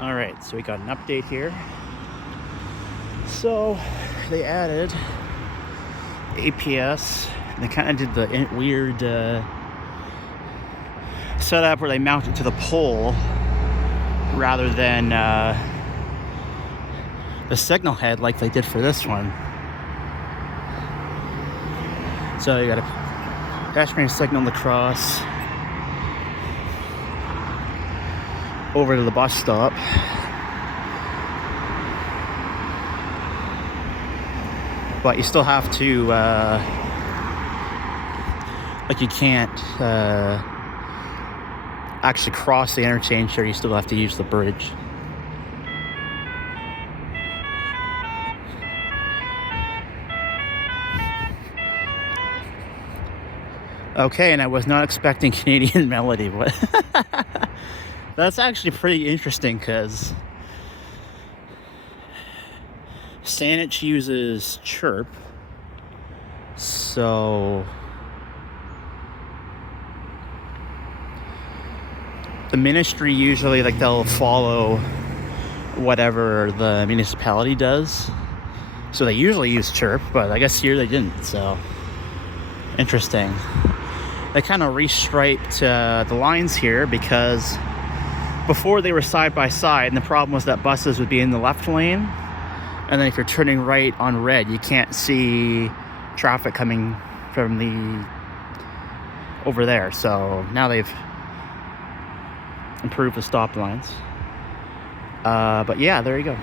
All right, so we got an update here. So they added APS. They kind of did the weird setup where they mount it to the pole rather than the signal head like they did for this one. So you got a pedestrian signal across over to the bus stop. But you still have to, like you can't actually cross the interchange here. You still have to use the bridge. Okay, and I was not expecting Canadian Melody, but that's actually pretty interesting because Saanich uses chirp, so the ministry usually, like, they'll follow whatever the municipality does, so they usually use chirp, but I guess here they didn't. So interesting. They kind of restriped the lines here because before they were side by side, and the problem was that buses would be in the left lane, and then if you're turning right on red, you can't see traffic coming from the over there. So now they've improved the stop lines. But yeah, there you go.